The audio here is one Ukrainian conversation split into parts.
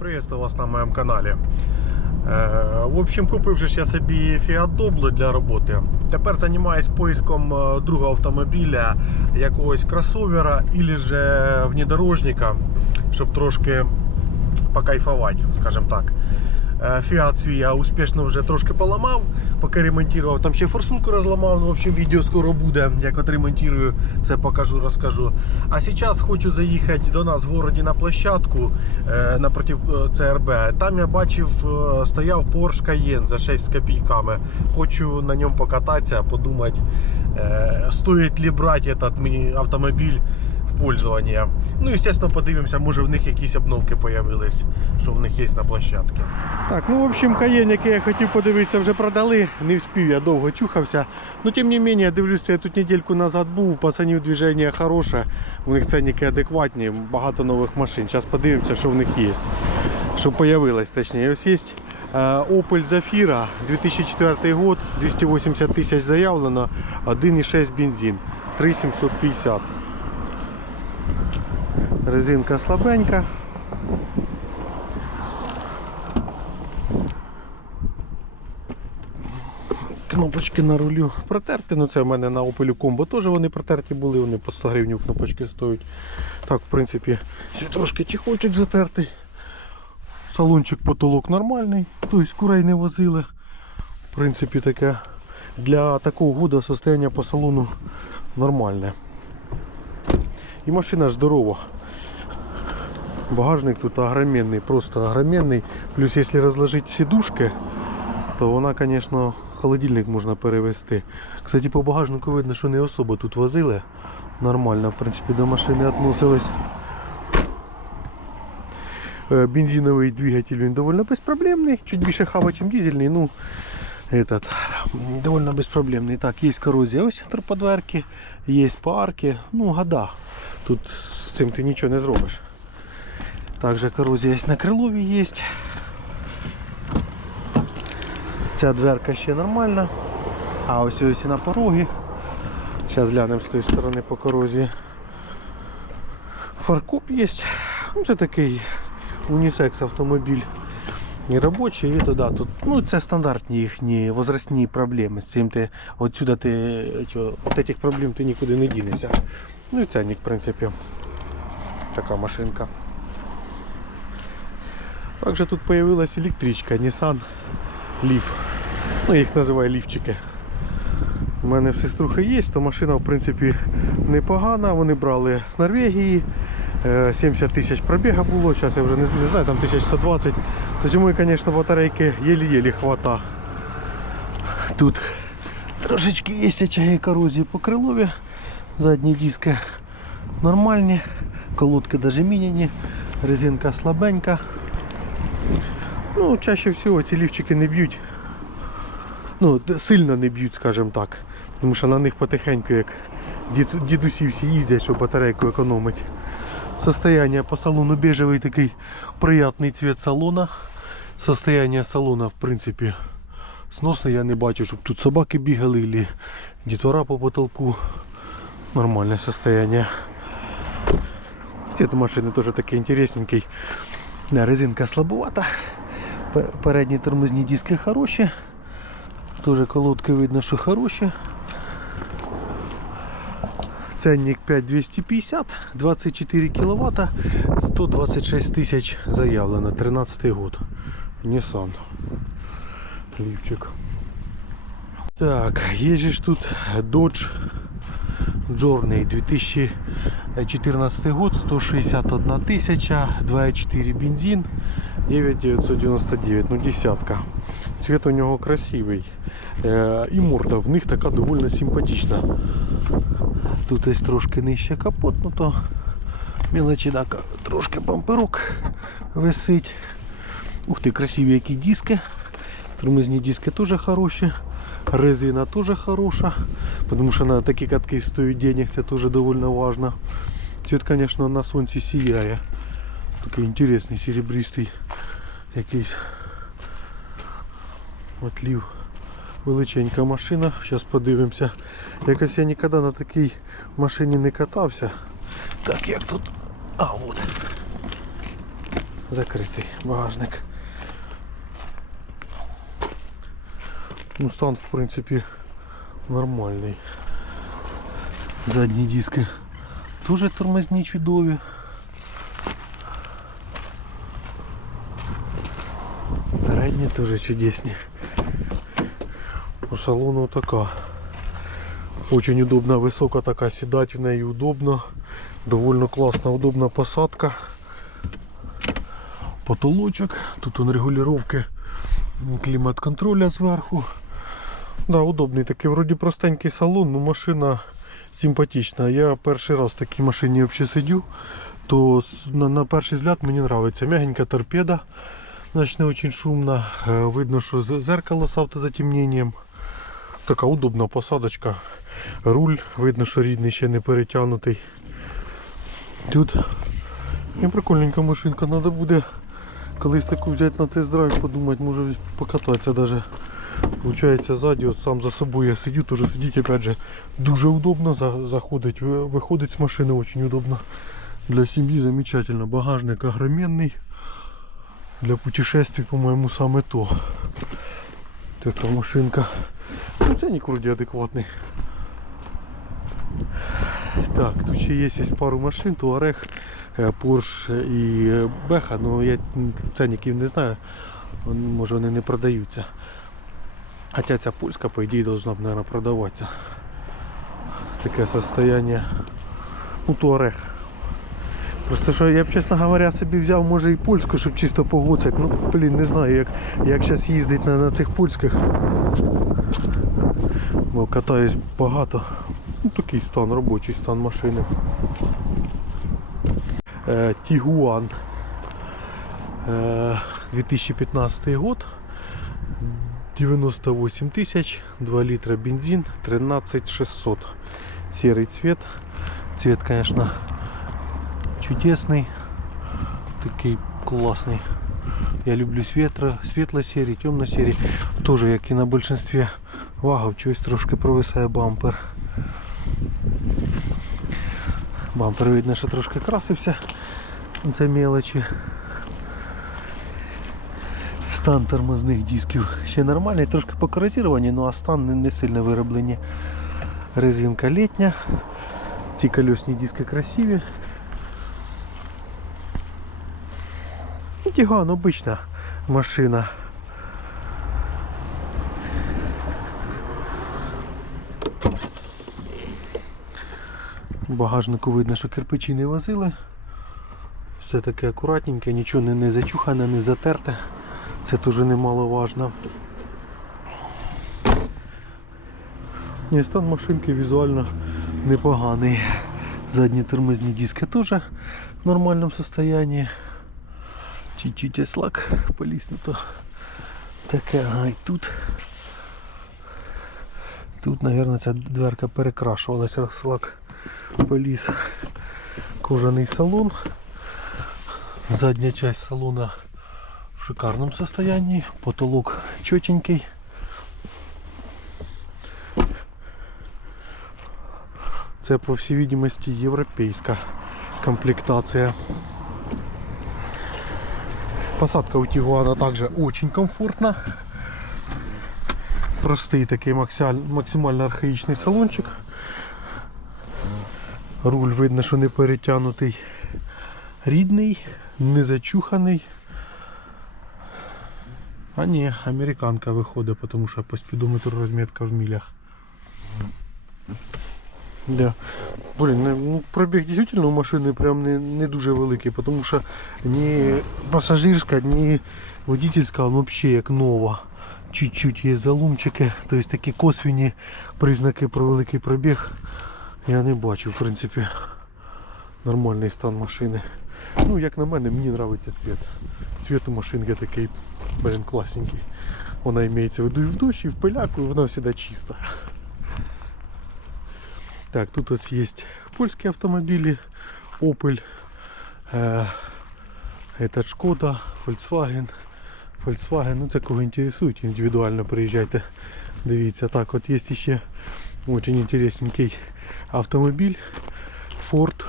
приветствую вас на моєму каналі. Е, В общем, купив же ж я собі Fiat Doble для роботи. Тепер займаюся поиском е, другого автомобіля, якогось кросовера або же внедорожника, щоб трошки покайфувати, скажімо так. Е, Фіат свій я успішно вже трошки поламав, поки ремонтував. Там ще форсунку розламав. Ну, в общем, відео скоро буде. Як отремонтую, це покажу, розкажу. А зараз хочу заїхати до нас в городі на площадку е, напроти е, ЦРБ. Там я бачив, стояв Porsche Cayenne за 6 з копійками. Хочу на ньому покататися, подумати, стоїть ли брати этот автомобіль в пользование. Ну, естественно, подивимося, може в них якісь обновки появились, що в них є на площадці. Так, ну в общем, каєн, який я хотів подивитися, вже продали. Не встиг, я довго чухався. Ну, тим не менше, дивлюся, я тут недельку назад був, пацанів движення хороше, у них ценники адекватні, багато нових машин. Зараз подивимося, що в них є. Що появилось, точніше. Ось є е, Opel Zafira, 2004 год, 280 тисяч заявлено, 1,6 бензин, 3750. Резинка слабенька. Кнопочки на рулю протерті. Ну це в мене на Opel Combo теж вони протерті були, вони по 100 гривень кнопочки стоять. Так, в принципі, трошки чехольчик затертий. Салончик потолок нормальний, тобто курей не возили. В принципі, таке для такого года состояние по салону нормальне. І машина ж здорова. Багажник тут огроменный, просто огроменный. Плюс если разложить сидушки, то вона, конечно, холодильник можна перевести. Кстати, по багажнику видно, що не особо тут возили. Нормально, в принципі, до машини относились. Е, Бензиновий двигатель він довольно безпроблемний. Чуть більше хава, ніж дизельний. Ну, этот, м, довольно безпроблемний. Так, є корозія ось подверки, є парки. Ну, года. Тут з цим ти нічого не зробиш. Також корозія на крилові є. Ця дверка ще нормальна. А ось ось і на порогі. Зараз глянемо з тієї сторони по корозії. Фаркоп є. Ну, це такий унісекс автомобіль. І робочий, і то да, тут, ну це стандартні їхні возрастні проблеми. З цим ти отсюда ти чо, от цих проблем ти нікуди не дінешся. Ну і ценник, в принципі, така машинка. Також тут появилась електричка Nissan Leaf. Ну, їх називаю лівчики. У мене в сеструхи є, то машина в принципі непогана. Вони брали з Норвегії. Е, 70 тисяч пробіга було, зараз я вже не, не знаю, там 1120. То зимою, звісно, батарейки єлі-єлі хвата. Тут трошечки є очаги корозії по крилові. Задні диски нормальні, колодки навіть міняні, резинка слабенька. Ну, чаще всього ці лівчики не б'ють. Ну, сильно не б'ють, скажімо так. Тому що на них потихеньку, як дід, дідусі всі їздять, щоб батарейку економити. Состояние по салону бежевый такой приятный цвет салона. Состояние салона, в принципе, сносно. Я не бачу, щоб тут собаки бігали или дітвора по потолку. Нормальне состояние. Цвет машини теж такий інтересненький. Резинка слабовата. Пе- Передні тормозні диски хороші. Тоже колодки видно, що хороші. Ценник 5250, 24 кВт, 126 тисяч заявлено, 13 год. Nissan. Лівчик. Так, є ж тут Dodge Journey 2014 год, 161 тисяча, 2,4 бензин, 9999, ну десятка. Цвет у нього красивий. Е, і морда в них така доволі симпатична. Тут ось трошки нижче капот, ну то мелочі так, трошки бамперок висить. Ух ти, красиві які диски. Тормозні диски теж хороші. Резина теж хороша. Тому що на такі катки стоїть денег, це теж доволі важно. Цвет, звісно, на сонці сіяє. Такий інтересний, серебристий якийсь отлів. Величенька машина. Зараз подивимося. Якось я ніколи на такій машині не катався. Так, як тут. А, от. закритий багажник. Ну, стан, в принципі, нормальний. Задні диски теж тормозні чудові. Передні теж чудесні. По салону така. Очень удобна, висока така, сідати в неї удобно. Довольно класна, удобна посадка. Потолочок. Тут он регулювання клімат-контроля зверху. Да, удобний такий, вроді простенький салон, но машина симпатична. Я перший раз в такій машині взагалі сидю, то на, на перший взгляд мені подобається. Мягенька торпеда, значить не дуже шумна. Е, Видно, що зеркало з автозатемненням. Така удобна посадочка. Руль, видно, що рідний ще не перетягнутий. Тут і прикольненька машинка, треба буде колись таку взяти на тест-драйв, подумати, може покататися навіть. Получається ззаді, от сам за собою я сидю, теж сидіти опять же дуже удобно, заходить, ви- виходить з машини очень удобно. Для сім'ї замечательно. Багажник огроменний. Для путешествий, по-моєму, саме то. Така машинка. Ну, ценник вроде адекватний. Так, тут ще є, пару машин, Туарег, е, Porsche і е, Беха, але я м, ценників не знаю. Може вони не продаються. Хотя ця польська, по ідеї, должна б, наверное, продаватися. Таке состояние. Ну, Туарег. Просто що я б, чесно говоря, собі взяв, може і польську, щоб чисто погуцати. Ну, блін, не знаю, як, як зараз їздить на, на цих польських. Бо катаюсь багато. Ну, такий стан, робочий стан машини. Е, Тігуан. Е, 2015 год. 98 тысяч, 2 литра бензин, 13 600. Серый цвет. Цвет, конечно, чудесный. Такий классный. Я люблю светло, светло-серий, темно-серий. Тоже, як і на большинстві вагов, чогось трошки провисає бампер. Бампер видно, що трошки красився. Це мелочі. Стан тормозних дисків ще нормальний, трошки по корозіруванні, ну а стан не, сильно вироблені. Резинка літня. Ці колесні диски красиві. І Тіган обична машина. В багажнику видно, що кирпичі не возили. Все таке акуратненьке, нічого не, не зачухане, не затерте. Це теж немаловажно. Ні, стан машинки візуально непоганий. Задні тормозні диски теж в нормальному состоянии. Чуть-чуть ослак поліснуто. Таке, ага, і тут. Тут, мабуть, ця дверка перекрашувалася, слак поліз. Кожаний салон. Задня часть салона в шикарном состоянии. Потолок четенький. Це, по всій видимості, європейська комплектація. Посадка у Тигуана также очень комфортна. Такий максималь- максимально архаїчний салончик. Руль видно, що не перетягнутий. Рідний, не зачуханий. А ні, американка виходить, тому що по спідометру розмітка в мілях. Да. Блін, ну, пробіг дійсно у машини прям не, не дуже великий, тому що ні пасажирська, ні водительська, взагалі як нова. Чуть-чуть є залумчики, тобто такі косвіні признаки про великий пробіг я не бачу, в принципі. Нормальний стан машини. Ну, як на мене, мені подобається цвіт. Цвіт у машинки такий, блин, класненький. Вона імеється в виду і в дощ, і в пиляку, і вона завжди чиста. Так, тут вот есть польские автомобили, Opel, е, э, этот Шкода, Volkswagen, Volkswagen, ну це кого інтересують, индивидуально приезжайте, дивіться. Так, вот есть еще очень интересненький автомобиль Ford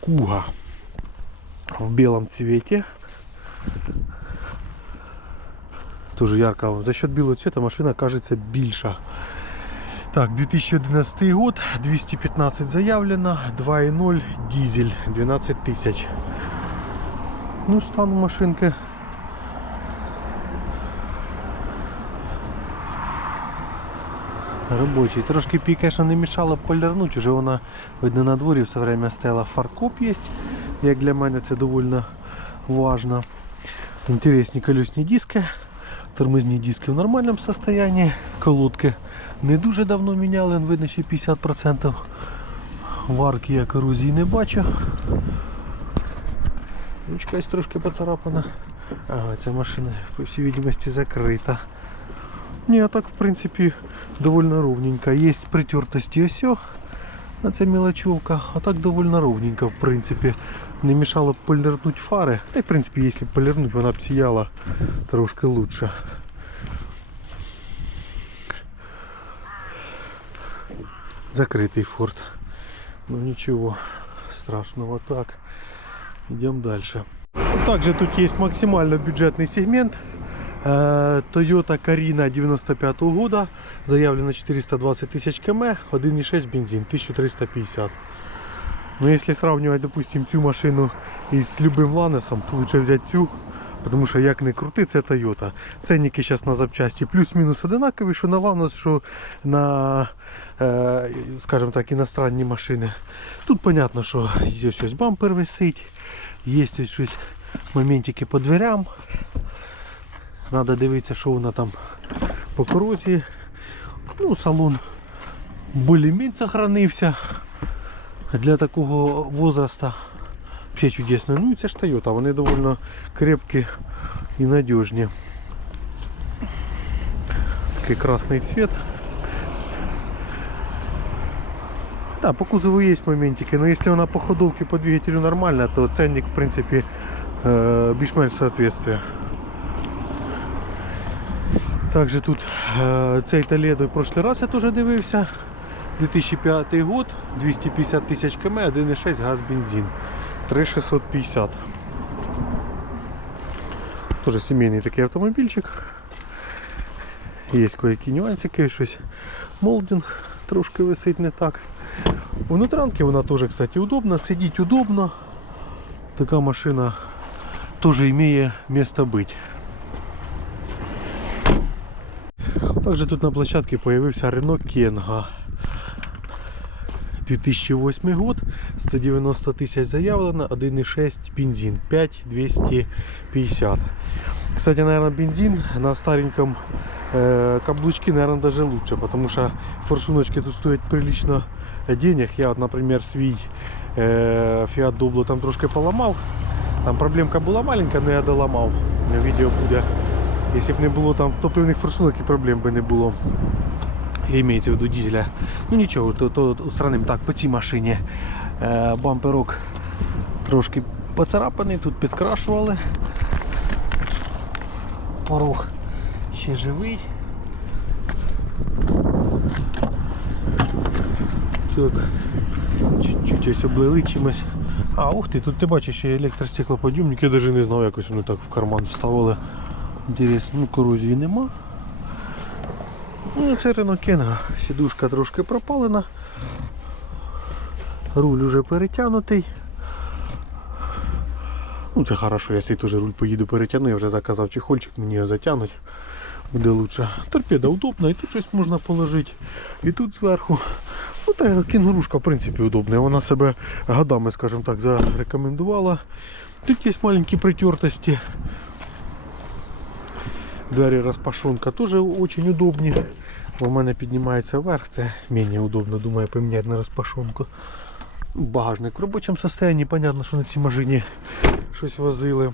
Kuga в белом цвете. Тоже ярко. За счет белого цвета машина кажется більша. Так, 2011 год, 215 заявлено, 2.0 дизель, 12 тысяч. Ну, стан у машинки. Робочий. Трошки пій, конечно, не мішало полірнуть, уже вона, видно, на дворі все время стояла. Фаркоп є, як для мене це доволі важно. Інтересні колесні диски. Тормозні диски в нормальному состоянии. Колодки не дуже давно міняли, видно ще 50%. Варки я корозії не бачу. Ручка ось трошки поцарапана. Ага, ця машина, по всій видимості, закрита. Ні, а так, в принципі, довольно ровненько. Є притертості ось. о, а це мелочевка. А так довольно ровненько, в принципі. Не мешало б полірнуть фари. Та й, в принципі, якщо б полірнуть, вона б сіяла трошки лучше. Закрытый форт. Ну ничего страшного. Так, идем дальше. Также тут есть максимально бюджетный сегмент. Э, Toyota Carina 95 года. Заявлено 420 тысяч км. 1.6 бензин, 1350. Но если сравнивать, допустим, цю машину із любим Ланесом, то лучше взяти цю. тому що як не крути, це Toyota. Ценники зараз на запчасті плюс-мінус одинакові, що на Ланос, що на, е, скажімо так, іностранні машини. Тут понятно, що є ось бампер висить, є щось моментики по дверям. Треба дивитися, що вона там по корозії. Ну, салон більш-менш сохранився для такого возраста. Вообще чудесно. Ну і це ж Toyota, вони доволі крепкі і надіжні. Такий красний цвет. Да, по кузову есть моментики, но если она по ходовке по двигателю нормальная, то ценник в принципе э, більш-менш соответствие. Также тут э, цей Толедо в прошлый раз я теж дивився. 2005 год, 250 тисяч км, 1,6 газ бензин. 3650. Тоже сімейний такий автомобільчик. Є кое-які нюансики, щось молдинг трошки висить не так. Внутрянки вона теж, кстати, удобна, сидіть удобно. Така машина теж має місце бути. Также тут на площадке появился Renault Kenga. 2008 год, 190 тысяч заявлено, 1.6 бензин, 5250. Кстати, наверное, бензин на стареньком э, каблучке, наверное, даже лучше, потому что форсуночки тут стоят прилично денег. Я, вот, например, свій э, Fiat Doblo там трошки поламав. Там проблемка була маленька, але я доламав. Відео буде. Якщо б не було там топливних форсунок і проблем би не було. Імеється в виду дизеля. Ну нічого, то, то устраним так по цій машині. Е, бамперок трошки поцарапаний, тут підкрашували. Порог ще живий. Так, чуть-чуть ось облили чимось. А, ух ти, тут ти бачиш ще електростеклоподйомник, я навіть не знав, якось вони так в карман вставили. Інтересно, ну корозії нема. Ну, Renault Kenga. Сідушка трошки пропалена. Руль уже перетягнутий. Ну це хорошо, я цей теж руль поїду перетягну, я вже заказав чехольчик, мені його затягнуть. Буде лучше. Торпеда удобна, і тут щось можна положити. І тут зверху. Ну та кінгурушка в принципі удобна. Вона себе годами, скажімо так, зарекомендувала. Тут є маленькі притертості. Двері розпашонка теж дуже удобні. Бо в мене піднімається вверх, це менш удобно, думаю, поміняти на розпашонку. Багажник в робочому стані, понятно, що на цій машині щось возили.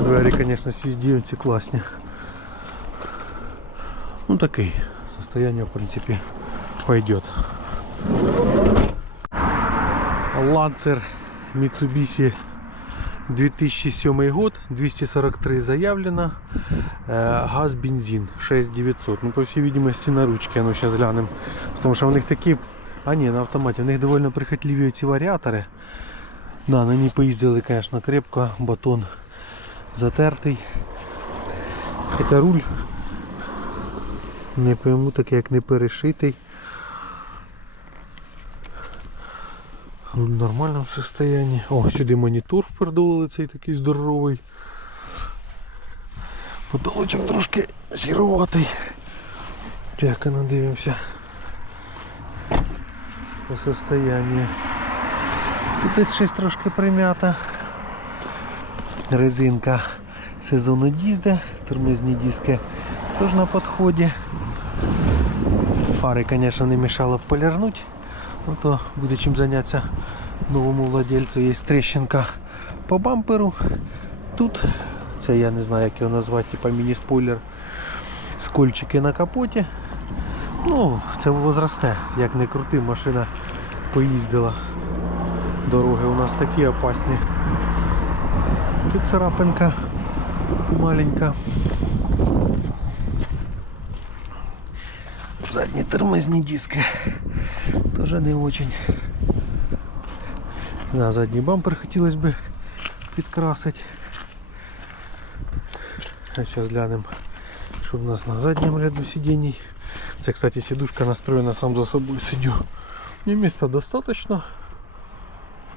Двері, звісно, CSD ці класні. Ну такий. Состояние, в принципе, пойдет. Ланцер Mitsubishi 2007 год, 243 заявлено, э, газ, бензин 6900. Ну, по всей видимости, на ручке, ну, сейчас глянем. Потому что у них такі, а ні, на автоматі, у них довольно прихотливі ці варіатори. Да, на ній поїздили, звісно, крепко, батон затертий. Хоча руль не пойму, так як не перешитий. В нормальному состоянии. О, сюди монітор впердолили цей такий здоровий. Потолочок трошки сіруватий. Так, надивимося по состоянию. Тут щось трошки примята. Резинка сезону їзди, тормозні диски теж на підході. Фари, звісно, не мішало б полірнути. Ну то буде чим зайнятися новому владельцю. Є тріщинка по бамперу. Тут, це я не знаю, як його назвати, типа міні-спойлер. Скольчики на капоті. Ну, це возрасте, як не крути, машина поїздила. Дороги у нас такі опасні. Тут царапинка маленька. Задні тормозні диски. Тоже не очень. На задній бампер хотілося б підкрасити. А зараз глянемо, що в нас на задньому ряду сидінь. Це, кстати, сидушка настроєна сам за собою сидю. Мне места достаточно.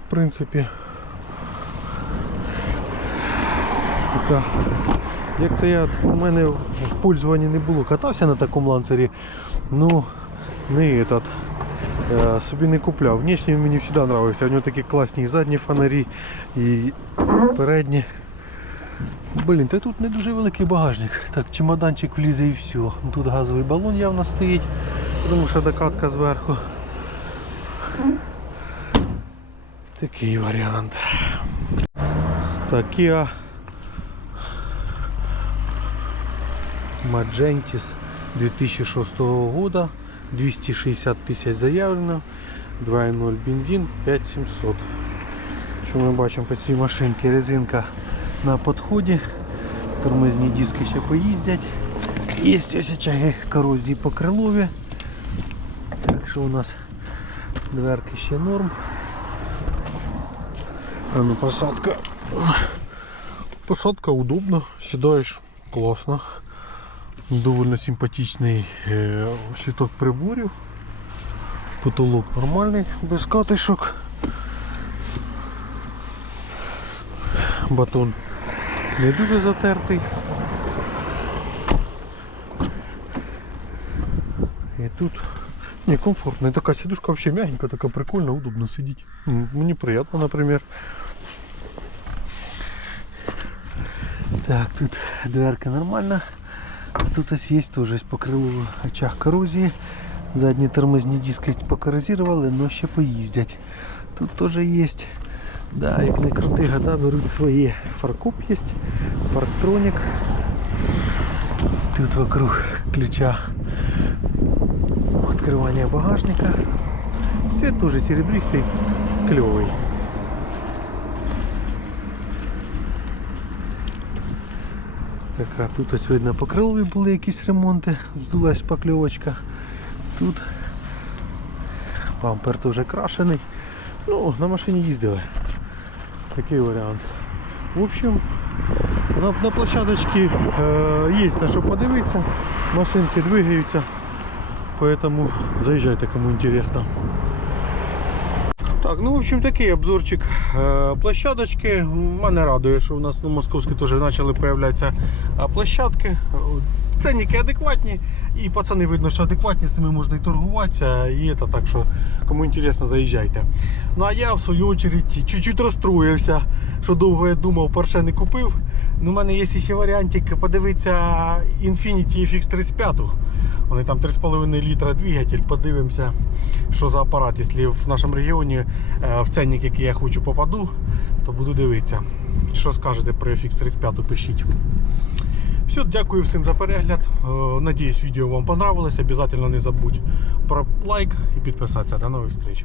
В принципі. Така. Як-то я у мене в пользуванні не було. Катався на такому ланцері. Ну, не этот. Е, Собі не купляв. Внешне мені завжди подобався. У нього такі класні задні фонарі і передні. Блін, та тут не дуже великий багажник. Так, чемоданчик влізе і все. Тут газовий балон явно стоїть, тому що докатка зверху. Такий варіант. Так, Kia Magentis 2006 года. 260 тисяч заявлено. 2.0 бензин 5700. Що ми бачимо по цій машинці? Резинка на підході. Тормозні диски ще поїздять. Є ось очаги корозії по крилові. Так що у нас дверки ще норм. А ну посадка. Посадка удобна, сідаєш класно. Довольно симпатичний е, щиток приборів. Потолок нормальний, без катишок. Батон не дуже затертий. І тут не комфортно. Така сидушка вообще мягенька, така прикольно, удобно сидеть. М, Мені приятно, например. Так, тут дверка нормальна. Тут ось є теж ось по крилу очах корозії. Задні тормозні диски покорозували, але ще поїздять. Тут теж є. Да, як не крути, года беруть свої. Фаркоп є, парктроник. Тут вокруг ключа открывание багажника. Цвет тоже серебристый, клевый. Так, а тут ось видно по крилові були якісь ремонти, здулась шпакльовочка. Тут бампер теж крашений. Ну, на машині їздили. Такий варіант. В общем, на, на площадочці е, є на що подивитися. Машинки двигаються. Поэтому заезжайте, кому интересно. Так, ну в общем такий обзорчик е, площадочки. Мене радує, що у нас на Московській теж почали появлятися е, площадки. Ценники адекватні, і пацани видно, що адекватні, з ними можна і торгуватися. І це так що кому інтересно, заїжджайте. Ну а я в свою очередь чуть-чуть розстроївся, що довго я думав, перше не купив. Ну, у мене є ще варіантик подивитися Infiniti FX35. Вони там 3,5 літра двигатель. Подивимося, що за апарат. Якщо в нашому регіоні е, в ценник, який я хочу, попаду, то буду дивитися. Що скажете про FX35, пишіть. Все, дякую всім за перегляд. Е, Надіюсь, відео вам понравилось. Обязательно не забудь про лайк і підписатися. До нових зустріч.